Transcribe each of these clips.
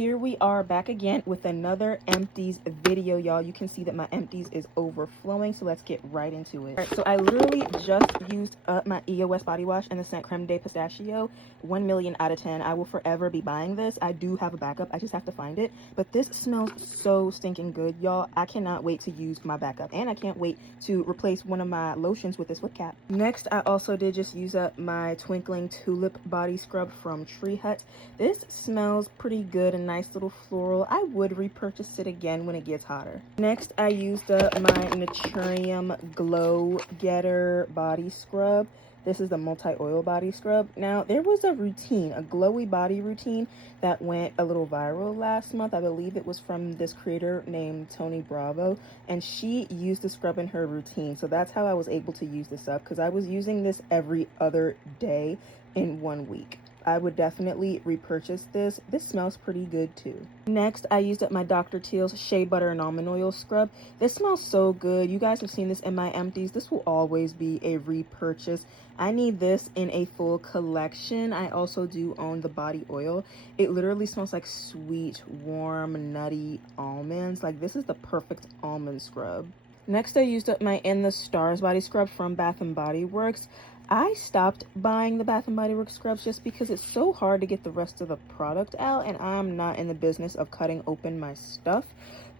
here we are back again with another Empties video, y'all. You can see that my Empties is overflowing, so let's get right into it. All right, so I literally just used up my EOS body wash in the scent Creme de Pistachio. 1 million out of 10. I will forever be buying this. I do have a backup. I just have to find it. But this smells so stinking good, y'all. I cannot wait to use my backup. And I can't wait to replace one of my lotions with this lip cap. Next, I also did just use up my Twinkling Tulip body scrub from Tree Hut. This smells pretty good, a nice little floral. I would repurchase it again when it gets hotter. Next, I used up my Naturium Glow Getter body scrub. This is the multi-oil body scrub. Now, there was a routine, a glowy body routine that went a little viral last month. I believe it was from this creator named Tony Bravo, and she used the scrub in her routine. So that's how I was able to use this up, because I was using this every other day in 1 week. I would definitely repurchase this. This smells pretty good too. Next, I used up my Dr. Teal's Shea Butter and Almond Oil Scrub. This smells so good. You guys have seen this in my Empties. This will always be a repurchase. I need this in a full collection. I also do own the body oil. It literally smells like sweet, warm, nutty almonds. Like, this is the perfect almond scrub. Next, I used up my In the Stars body scrub from Bath & Body Works. I stopped buying the Bath & Body Works scrubs just because it's so hard to get the rest of the product out, and I'm not in the business of cutting open my stuff.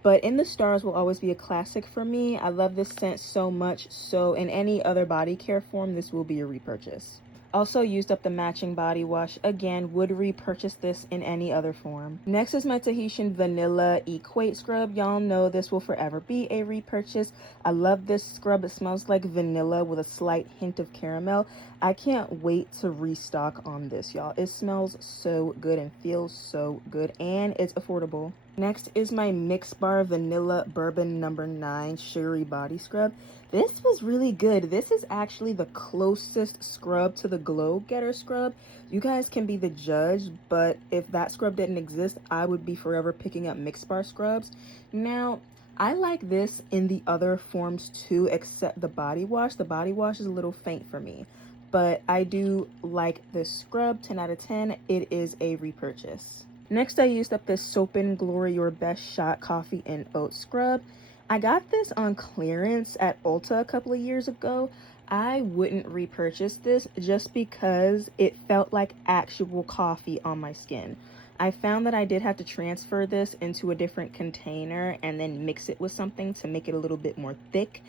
But In the Stars will always be a classic for me. I love this scent so much, so in any other body care form, this will be a repurchase. Also used up the matching body wash. Again, would repurchase this in any other form. Next is my Tahitian Vanilla Equate Scrub. Y'all know this will forever be a repurchase. I love this scrub. It smells like vanilla with a slight hint of caramel. I can't wait to restock on this, y'all. It smells so good and feels so good, and it's affordable. Next is my Mix Bar Vanilla Bourbon No. 9 Sugary Body Scrub. This was really good. This is actually the closest scrub to the Glow Getter scrub. You guys can be the judge, but if that scrub didn't exist, I would be forever picking up Mix Bar scrubs. Now, I like this in the other forms too, except the body wash. The body wash is a little faint for me, but I do like this scrub. 10 out of 10. It is a repurchase. Next, I used up this Soap & Glory Your Best Shot Coffee and Oat Scrub. I got this on clearance at Ulta a couple of years ago. I wouldn't repurchase this just because it felt like actual coffee on my skin. I found that I did have to transfer this into a different container and then mix it with something to make it a little bit more thick.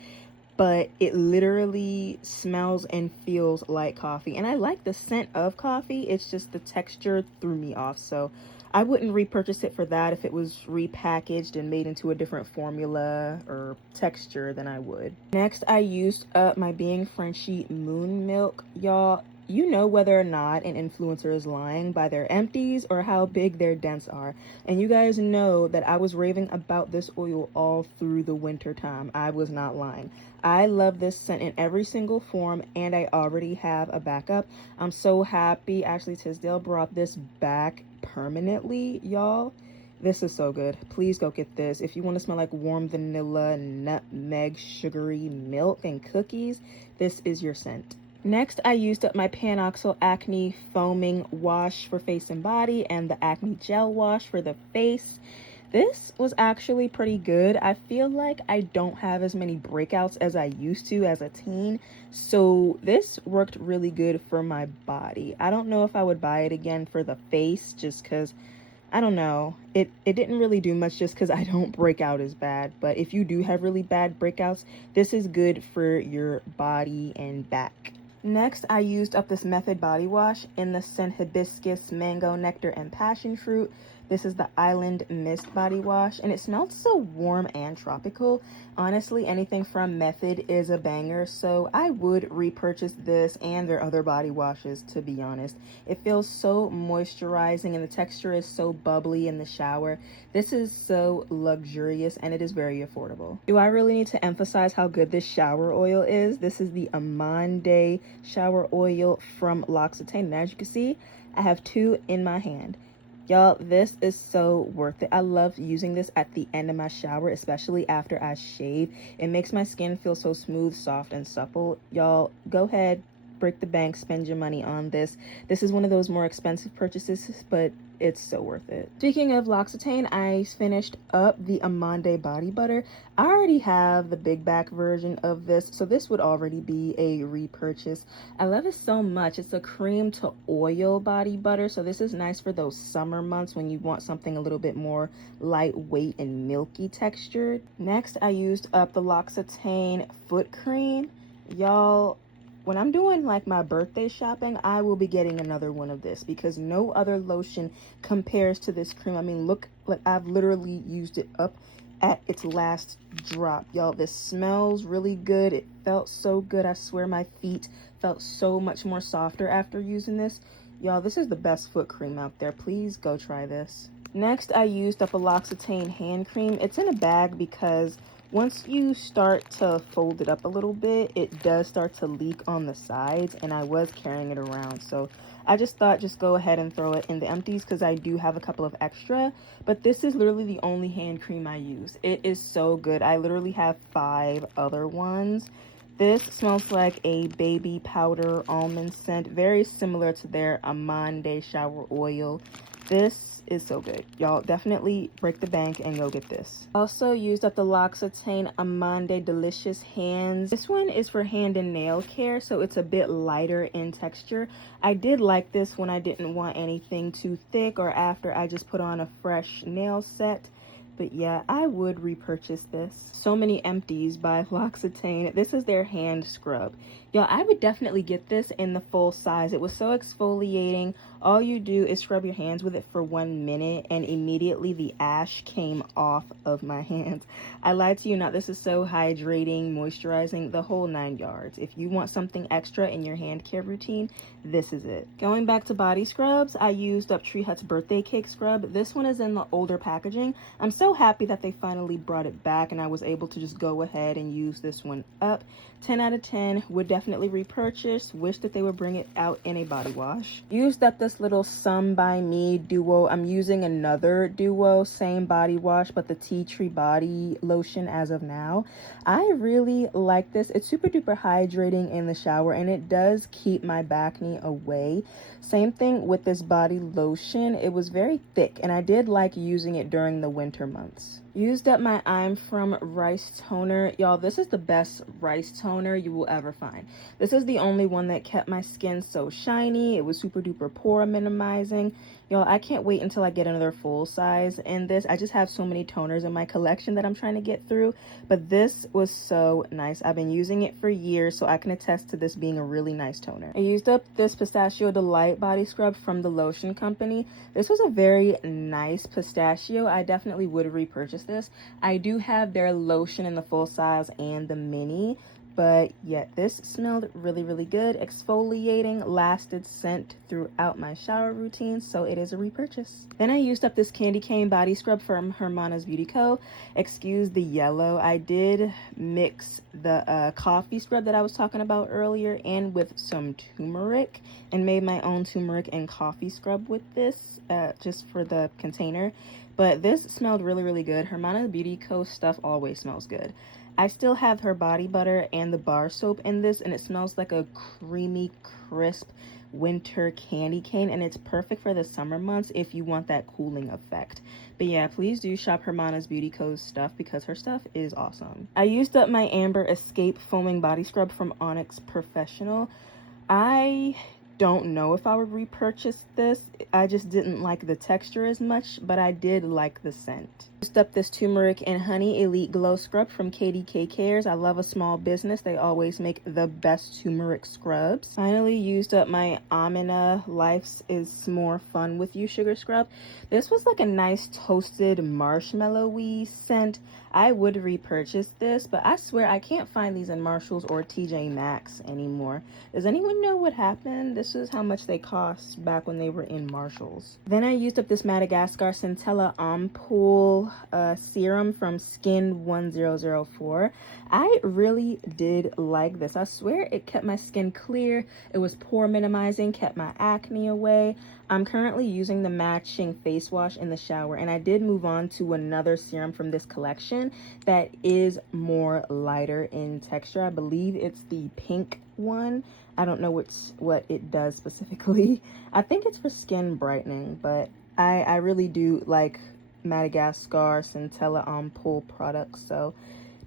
But it literally smells and feels like coffee. And I like the scent of coffee. It's just the texture threw me off. So I wouldn't repurchase it for that. If it was repackaged and made into a different formula or texture, then I would. Next, I used up my Being Frenchie Moon Milk. Y'all, you know whether or not an influencer is lying by their Empties or how big their dents are. And you guys know that I was raving about this oil all through the winter time. I was not lying. I love this scent in every single form, and I already have a backup. I'm so happy Ashley Tisdale brought this back permanently, y'all. This is so good. Please go get this. If you want to smell like warm vanilla, nutmeg, sugary milk, and cookies, this is your scent. Next, I used up my Panoxyl Acne Foaming Wash for face and body and the Acne Gel Wash for the face. This was actually pretty good. I feel like I don't have as many breakouts as I used to as a teen, so this worked really good for my body. I don't know if I would buy it again for the face just because, I don't know, it didn't really do much just because I don't break out as bad. But if you do have really bad breakouts, this is good for your body and back. Next, I used up this Method body wash in the scent Hibiscus, Mango, Nectar, and Passion Fruit. This is the Island Mist body wash, and it smells so warm and tropical. Honestly, anything from Method is a banger, so I would repurchase this and their other body washes, to be honest. It feels so moisturizing, and the texture is so bubbly in the shower. This is so luxurious, and it is very affordable. Do I really need to emphasize how good this shower oil is? This is the Amande shower oil from L'Occitane, and as you can see, I have 2 in my hand. Y'all, this is so worth it. I love using this at the end of my shower, especially after I shave. It makes my skin feel so smooth, soft, and supple. Y'all, go ahead, break the bank, spend your money on this. This is one of those more expensive purchases, but it's so worth it. Speaking of L'Occitane, I finished up the Amande body butter. I already have the big back version of this, so this would already be a repurchase. I love it so much. It's a cream to oil body butter, so this is nice for those summer months when you want something a little bit more lightweight and milky textured. Next, I used up the L'Occitane foot cream. Y'all, when I'm doing like my birthday shopping, I will be getting another one of this because no other lotion compares to this cream. I mean, look, like I've literally used it up at its last drop. Y'all, this smells really good. It felt so good. I swear my feet felt so much more softer after using this. Y'all, this is the best foot cream out there. Please go try this. Next, I used up a L'Occitane hand cream. It's in a bag because once you start to fold it up a little bit, it does start to leak on the sides, and I was carrying it around. So I just thought just go ahead and throw it in the empties because I do have a couple of extra. But this is literally the only hand cream I use. It is so good. I literally have 5 other ones. This smells like a baby powder almond scent, very similar to their Amande shower oil. This is so good. Y'all definitely break the bank and go get this. Also used up the L'Occitane Amande Delicious Hands. This one is for hand and nail care, so it's a bit lighter in texture. I did like this when I didn't want anything too thick or after I just put on a fresh nail set. But yeah, I would repurchase this. So Many Empties by L'Occitane. This is their hand scrub. Y'all, I would definitely get this in the full size. It was so exfoliating. All you do is scrub your hands with it for 1 minute and immediately the ash came off of my hands. I lied to you not. This is so hydrating, moisturizing, the whole 9 yards. If you want something extra in your hand care routine, this is it. Going back to body scrubs, I used up Tree Hut's birthday cake scrub. This one is in the older packaging. I'm so happy that they finally brought it back and I was able to just go ahead and use this one up. 10 out of 10, would definitely repurchase. Wish that they would bring it out in a body wash. Used up this little Some by Me duo. I'm using another duo, same body wash, but the Tea Tree body lotion as of now. I really like this. It's super duper hydrating in the shower and it does keep my acne away. Same thing with this body lotion. It was very thick and I did like using it during the winter months. Used up my I'm From Rice toner. Y'all, this is the best rice toner you will ever find. This is the only one that kept my skin so shiny. It was super duper pore minimizing. Y'all, I can't wait until I get another full size in this. I just have so many toners in my collection that I'm trying to get through, but this was so nice. I've been using it for years, so I can attest to this being a really nice toner. I used up this Pistachio Delight body scrub from the lotion company. This was a very nice pistachio. I definitely would repurchase this. I do have their lotion in the full size and the mini, but yeah, this smelled really, really good. Exfoliating, lasted scent throughout my shower routine, so it is a repurchase. Then I used up this Candy Cane body scrub from Hermana's Beauty Co. Excuse the yellow. I did mix the coffee scrub that I was talking about earlier in with some turmeric and made my own turmeric and coffee scrub with this just for the container. But this smelled really, really good. Hermana's Beauty Co. stuff always smells good. I still have her body butter and the bar soap in this, and it smells like a creamy, crisp winter candy cane, and it's perfect for the summer months if you want that cooling effect. But yeah, please do shop Hermana's Beauty Co.'s stuff because her stuff is awesome. I used up my Amber Escape Foaming Body Scrub from Onyx Professional. I don't know if I would repurchase this. I just didn't like the texture as much, but I did like the scent. Used up this Turmeric and Honey Elite Glow Scrub from KDK Cares. I love a small business. They always make the best turmeric scrubs. Finally used up my Amina Life's Is More Fun With You Sugar Scrub. This was like a nice toasted marshmallowy scent. I would repurchase this, but I swear I can't find these in Marshalls or TJ Maxx anymore. Does anyone know what happened? This is how much they cost back when they were in Marshalls. Then I used up this Madagascar Centella Ampoule serum from Skin 1004. I really did like this. I swear it kept my skin clear. It was pore minimizing, kept my acne away. I'm currently using the matching face wash in the shower, and I did move on to another serum from this collection that is more lighter in texture. I believe it's the pink one. I don't know what it does specifically. I think it's for skin brightening, but I really do like Madagascar Centella Ampoule products, so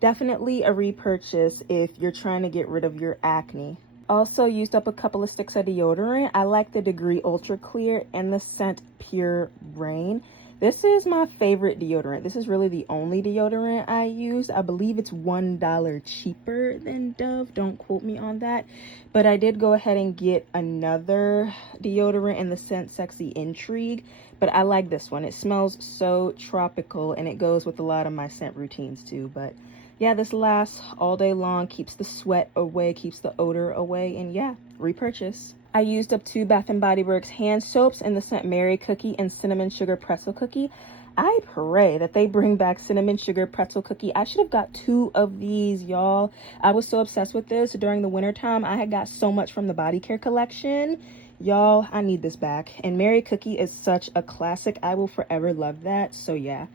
definitely a repurchase if you're trying to get rid of your acne. Also used up a couple of sticks of deodorant. I like the Degree Ultra Clear and the scent Pure Rain. This is my favorite deodorant. This is really the only deodorant I use. I believe it's $1 cheaper than Dove. Don't quote me on that. But I did go ahead and get another deodorant in the scent Sexy Intrigue. But I like this one. It smells so tropical, and it goes with a lot of my scent routines too. But yeah, this lasts all day long, keeps the sweat away, keeps the odor away, and yeah, repurchase. I used up 2 Bath & Body Works hand soaps in the scent Mary Cookie and Cinnamon Sugar Pretzel Cookie. I pray that they bring back Cinnamon Sugar Pretzel Cookie. I should have got 2 of these, y'all. I was so obsessed with this during the winter time. I had got so much from the Bodycare collection. Y'all, I need this back. And Mary Cookie is such a classic. I will forever love that. So yeah,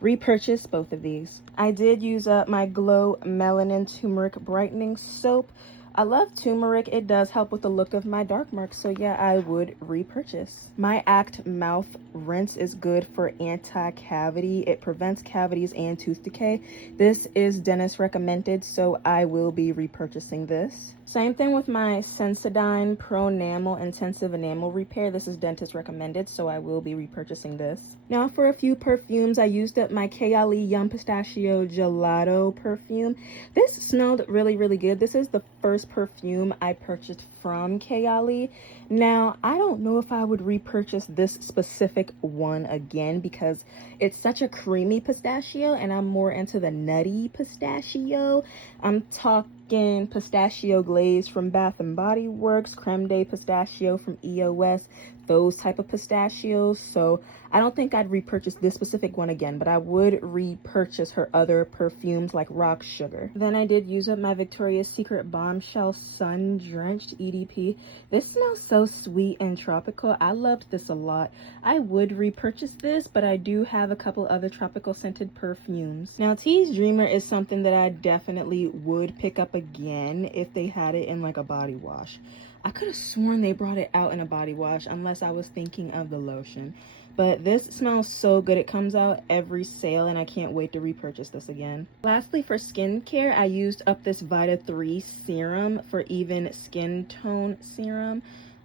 repurchase both of these. I did use up my Glow Melanin Turmeric Brightening Soap. I love turmeric. It does help with the look of my dark marks, so yeah, I would repurchase. My Act Mouth Rinse is good for anti-cavity. It prevents cavities and tooth decay. This is dentist recommended, so I will be repurchasing this. Same thing with my Sensodyne Pro Enamel Intensive Enamel Repair. This is dentist recommended, so I will be repurchasing this. Now for a few perfumes, I used up my Kayali Yum Pistachio Gelato perfume. This smelled really, really good. This is the first perfume I purchased from Kayali. Now, I don't know if I would repurchase this specific one again because it's such a creamy pistachio, and I'm more into the nutty pistachio. I'm talking pistachio glaze from Bath & Body Works, creme de pistachio from EOS, those type of pistachios. So I don't think I'd repurchase this specific one again, but I would repurchase her other perfumes like Rock Sugar. Then I did use up my Victoria's Secret Bombshell Sun Drenched EDP. This smells so sweet and tropical. I loved this a lot. I would repurchase this, but I do have a couple other tropical scented perfumes. Now Tease Dreamer is something that I definitely would pick up again if they had it in like a body wash. I could have sworn they brought it out in a body wash unless I was thinking of the lotion. But this smells so good. It comes out every sale, and I can't wait to repurchase this again. Lastly, for skincare, I used up this Vita 3 serum for even skin tone serum.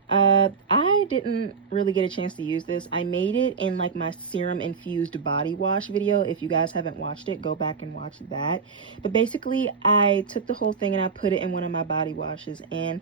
I didn't really get a chance to use this. I made it in like my serum infused body wash video. If you guys haven't watched it, go back and watch that. But basically, I took the whole thing and I put it in one of my body washes, and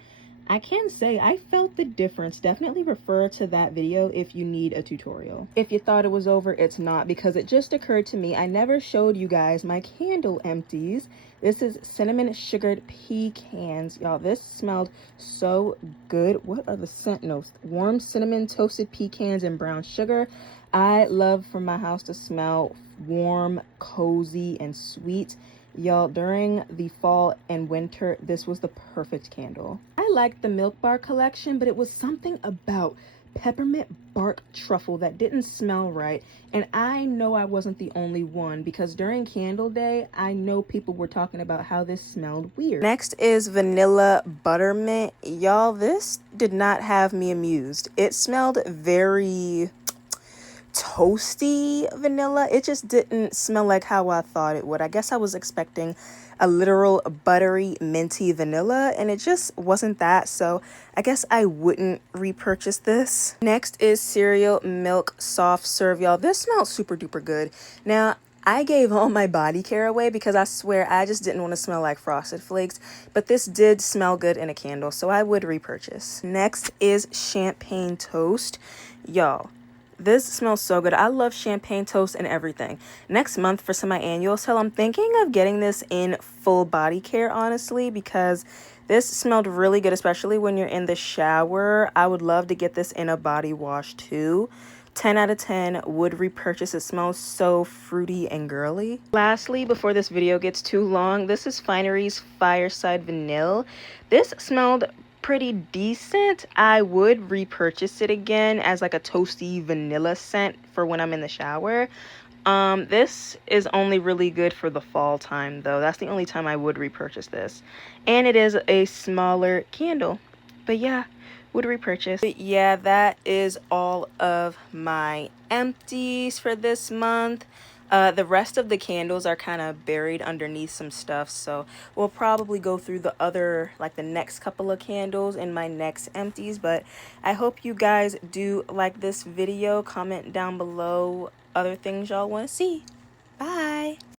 I can say I felt the difference. Definitely refer to that video if you need a tutorial. If you thought it was over, it's not, because it just occurred to me I never showed you guys my candle empties. This is cinnamon sugared pecans. Y'all, this smelled so good. What are the scent notes? Warm cinnamon, toasted pecans, and brown sugar. I love for my house to smell warm, cozy, and sweet. Y'all, during the fall and winter, this was the perfect candle. I liked the Milk Bar collection, but it was something about peppermint bark truffle that didn't smell right, and I know I wasn't the only one, because during candle day I know people were talking about how this smelled weird. Next is vanilla buttermint. Y'all, this did not have me amused. It smelled very toasty vanilla. It just didn't smell like how I thought it would. I guess I was expecting a literal buttery minty vanilla, and it just wasn't that, so I guess I wouldn't repurchase this. Next is cereal milk soft serve. Y'all, this smells super duper good. Now I gave all my body care away because I swear I just didn't want to smell like Frosted Flakes, but this did smell good in a candle, so I would repurchase. Next is champagne toast. Y'all, this smells so good. I love champagne toast and everything. Next month for semi-annual sale, I'm thinking of getting this in full body care, honestly, because this smelled really good, especially when you're in the shower. I would love to get this in a body wash too. 10 out of 10 would repurchase. It smells so fruity and girly. Lastly, before this video gets too long, this is Finery's Fireside Vanilla. This smelled pretty decent. I would repurchase it again as like a toasty vanilla scent for when I'm in the shower. This is only really good for the fall time though. That's the only time I would repurchase this. And it is a smaller candle. But yeah, would repurchase. But yeah, that is all of my empties for this month. The rest of the candles are kind of buried underneath some stuff, so we'll probably go through the other, like the next couple of candles in my next empties. But I hope you guys do like this video. Comment down below other things y'all want to see. Bye.